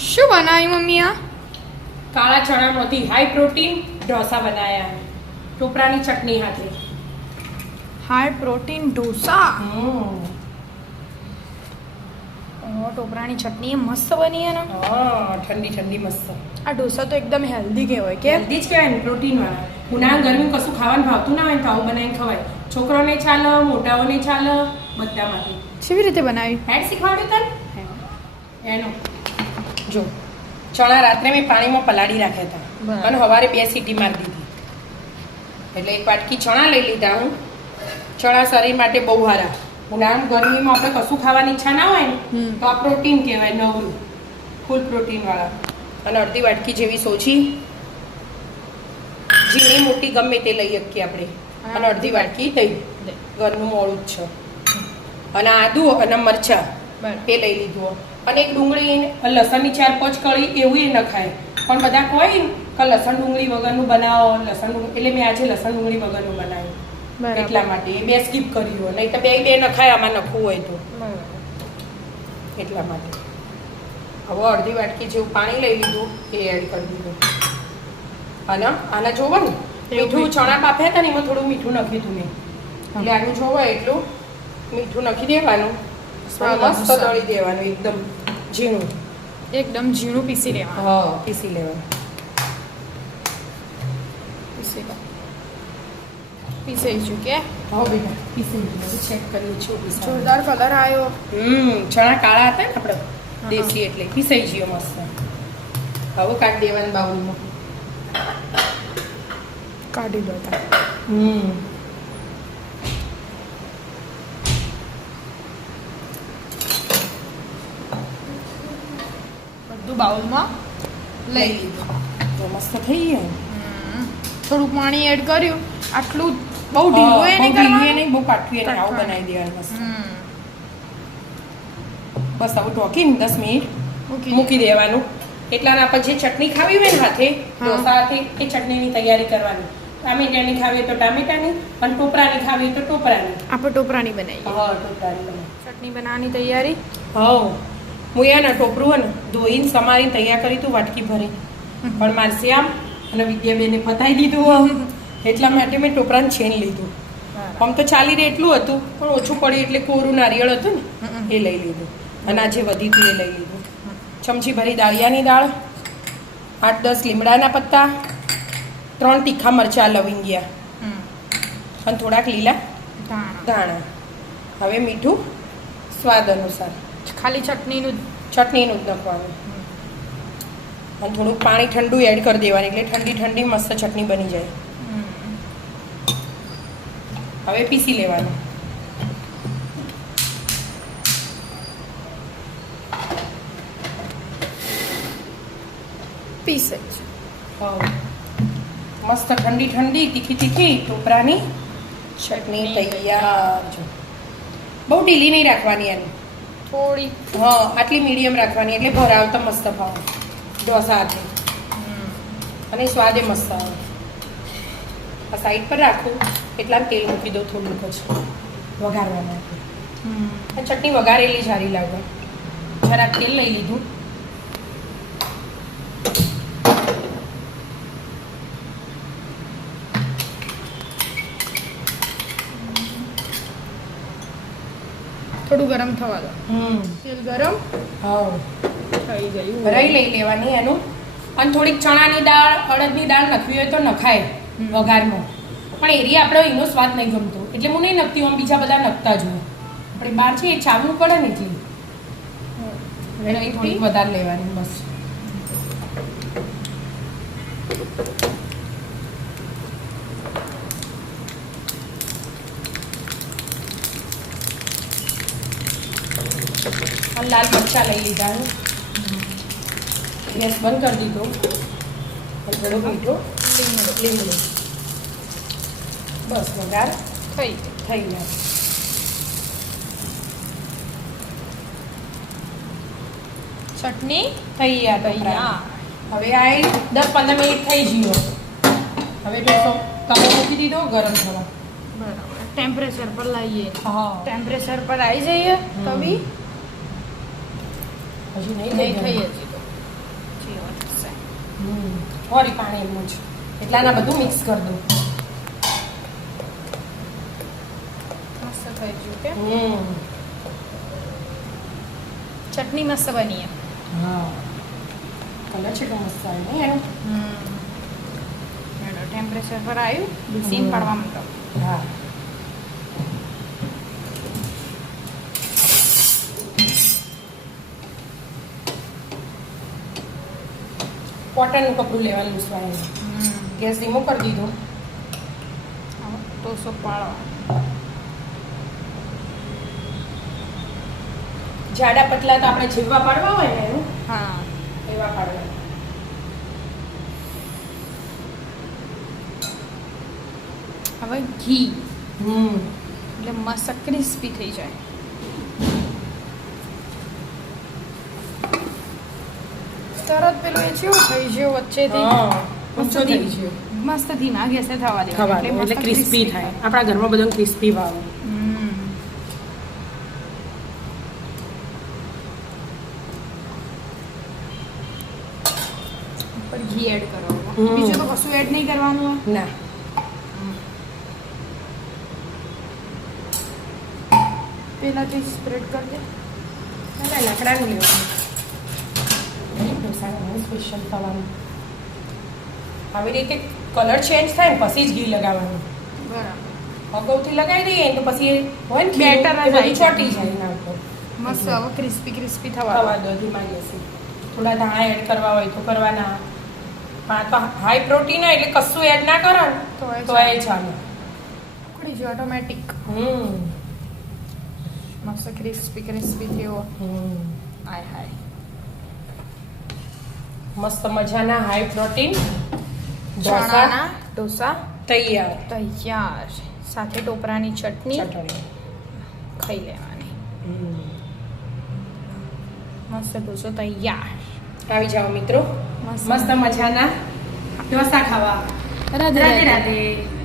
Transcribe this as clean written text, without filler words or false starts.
શું બનાવ્યું મમ્મી આ? કાળા ચણામાંથી હાઈ પ્રોટીન ઢોસા બનાયા, ટોપરાની ચટણી સાથે. High protein dosa. ટોપરાની ચટણી મસ્ત બની છે ને. ઠંડી ઠંડી મસ્ત. આ ઢોસા તો એકદમ હેલ્ધી કહેવાય કે હેલ્ધી જ કહેવાય ને, પ્રોટીન વાળા. ઉનાળા ગરમી કશું ખાવાનું ભાવતું ના હોય ને તો આવું બનાવીને ખવાય. છોકરાઓને ચાલે, મોટાઓને ચાલે, બધા માટે. કેવી રીતે બનાવી? હેડ શીખવાડ્યું તને એનો જો. ચણા રાત્રે મેં પાણીમાં પલાળી રાખ્યા હતા અને સવારે 2 સીટી મારી દીધી. એટલે 1 વાટકી ચણા લઈ લીધા હું. ચણા શરીર માટે બહુ સારા. ઉનાળામાં ગરમીમાં આપણે કશું ખાવાની ઈચ્છા ના હોય ને તો આ પ્રોટીન કહેવાય, નવરું ફૂલ પ્રોટીન વાળા. અને અડધી વાટકી જેવી સોજી, ઝીણી મોટી ગમે તે લઈ શકીએ આપણે. અને અડધી વાટકી દહીં, ઘરનું મોડું જ છે. અને આદુ અને મરચાં એ લઈ લીધું. અને એક ડુંગળી, લસણની 4-5 કળી એવું એ ન ખાય. પણ બધા કહે કે લસણ ડુંગળી વગરનું બનાવો, લસણ ડુંગળી, એટલે મેં આજે લસણ ડુંગળી વગરનું બનાવ્યું. એટલા માટે એ 2 સ્કીપ કર્યું. નહીં તો બે ન ખાય, આમાં નખવું હોય તો એટલા માટે. હવે અડધી વાટકી જેવું પાણી લઈ લીધું, એ એડ કરી દીધું. અને આના જોવો ને મીઠું, ચણા બાફ્યા હતા ને એમાં થોડું મીઠું નાખ્યું હતું મેં. એટલે આનું જોવો એટલું મીઠું નાખી દેવાનું. મસ્ત દળી દેવાનું, એકદમ ઝીણું. એકદમ ઝીણું પીસી લેવાનું. હા, પીસી લેવાનું. પીસાઈ છું કે? હા બેટા, પીસી લીધું. ચેક કર્યું છું. જોરદાર કલર આવ્યો. ચણા કાળા હતા ને આપણે દેશી, એટલે પીસાઈ ગયો મસ્ત. હવે કાઢી દેવાનું બાઉલમાં. કાઢી દો. બધું બાઉલમાં લઈ લીધું. તો મસ્ત થઈ ગયું. થોડું પાણી એડ કર્યું. આટલું બહુ ઢીલું એ નહીં કરવાનું, નહીં બહુ કાઠું એને આવું બનાવી દેવાનું મસ્ત. બસ આવું ટોકીને 10 મિનિટ મૂકી દેવાનું. એટલાના પછી ચટણી ખાવી હોય ને હાથે, ઢોસા હાથે, એ ચટણીની તૈયારી કરવાની. ટામેટાની ખાવી હોય તો ટામેટાની, અને ટોપરાની ખાવી હોય તો ટોપરાની. આપણે ટોપરાની બનાવીએ. હા, ટોપરાની બનાવી. ચટણી બનાવવાની તૈયારી. હા, હું એને ટોપરું ને ધોઈને સમારીને તૈયાર કરી તું વાટકી ભરી. પણ મારે શ્યામ અને વિદ્યાબેને પતાવી દીધું. એટલા માટે મેં ટોપરાને છીણ લીધું. આમ તો ચાલી રહે એટલું હતું, પણ ઓછું પડ્યું એટલે કોરું નારિયેળ હતું ને એ લઈ લીધું. અને આ જે વધી હતું એ લઈ લીધું. ચમચી ભરી દાળિયાની દાળ, 8-10 લીમડાના પત્તા, 3 તીખા મરચાં લવિંગિયા અને થોડાક લીલા ધાણા. હવે મીઠું સ્વાદ અનુસાર. ખાલી ચટણીનું જ નાખવાનું. અને થોડુંક પાણી ઠંડુ એડ કરી દેવાનું, એટલે ઠંડી ઠંડી મસ્ત ચટણી બની જાય. હવે પીસી લેવાનું. પીસે મસ્ત ઠંડી ઠંડી તીખી તીખી ટોપરાની ચટણી તૈયાર. બહુ ઢીલી નહીં રાખવાની એની, થોડી. હા, આટલી મીડિયમ રાખવાની, એટલે ભરાવતા મસ્ત ભાવ ઢોસા હાથે. અને સ્વાદે મસ્ત આવે. આ સાઈડ પર રાખું એટલા તેલ મૂકી દો થોડુંક જ વઘારવા માટે. આ ચટણી વઘારેલી સારી લાગે. જરાક તેલ લઈ લીધું. થોડું ગરમ થવા દો. તેલ ગરમ હા થઈ ગયું. ભરાઈ લઈ લેવાની એનું. અને થોડીક ચણાની દાળ, અડદની દાળ નખવી હોય તો નખાય વઘારમાં. પણ એરિયા આપણે એનો સ્વાદ નહીં ગમતો, એટલે હું નહીં નખતી. આમ બીજા બધા નખતા જ હોય. આપણે બહાર છે એ ચાવવું પડે ને, એટલી થોડીક વધારે લેવાની બસ. લાલ મરચાં લઈ લીધા. ગેસ બંધ કરી દીધો. થોડો મીઠો, લીમડો. બસ વઘાર થઈ ગયા. ચટણી તૈયાર. હવે આ 10-15 મિનિટ થઈ ગયો. હવે ઢોસો તવો મૂકી દીધો ગરમ થવા. બરાબર. ટેમ્પરેચર પર લાવીએ. હા, ટેમ્પરેચર પર આવી જઈએ તવી. હજી નહીં થઈ થઈ હજી તો વળી પાણી એમનું જ એટલે આના બધું મિક્સ કરી દઉં. મસ્ત થઈ ગયું કે હમ ચટણી મસ્ત બની હા કલર છે તો મસ્ત આવે નહીં એનું. એનો ટેમ્પરેચર પર આવ્યું સીમ પાડવા માંડો. હા કોટનનું કપડું લેવાનું લૂસવાનું. ગેસ ધીમો કરી દીધો. તો સો પાડો જાડા પતલા તો આપણે જીવવા પાડવા હોય ને એનું હા એવા પાડવા. હવે ઘી હમ એટલે મસ્ત ક્રિસ્પી થઈ જાય. તરત પેલું એ જેવું થઈ ગયું વચ્ચેથી મસ્ત થઈ ગયું. મસ્ત ધીમા ગેસે થવા દે ખવા એટલે ક્રિસ્પી થાય. આપણા ઘરમાં બધું ક્રિસ્પી ભાવે. ઉપર ઘી એડ કરો. બીજું તો કશું એડ નહીં કરવાનું હોય. ના પહેલાથી સ્પ્રેડ કરી દે. ના લાકડાનું લેવાનું. ઢોસાનું સ્પેશિયલ થવાનું. આવી રીતે કલર ચેન્જ થાય ને પછી જ ઘી લગાવવાનું. બરાબર અગાઉથી લગાવી દઈએ ને તો પછી હોય ને બેટર જ આવી ચોટી જાય એના ઉપર. મસ્ત હવે ક્રિસ્પી ક્રિસ્પી થવા થવા દો ધીમા ગેસે. થોડા ધાણા એડ કરવા હોય તો કરવાના. હા તો હાઈ પ્રોટીન હોય એટલે કશું એડ ના કરો ને તો એ ચાલે. ઉકળી જો ઓટોમેટિક મસ્ત ક્રિસ્પી ક્રિસ્પી થયો. હાય હાય મસ્ત મજાના હાઈ પ્રોટીન ચણાના ઢોસા તૈયાર. તૈયાર. સાથે ટોપરાની ચટણી ચટણી ખાઈ લેવાની. મસ્ત ઢોસો તૈયાર. આવી જાઓ મિત્રો મસ્ત મજાના ઢોસા ખાવા. રાધે રાધે રાધે. રાધે.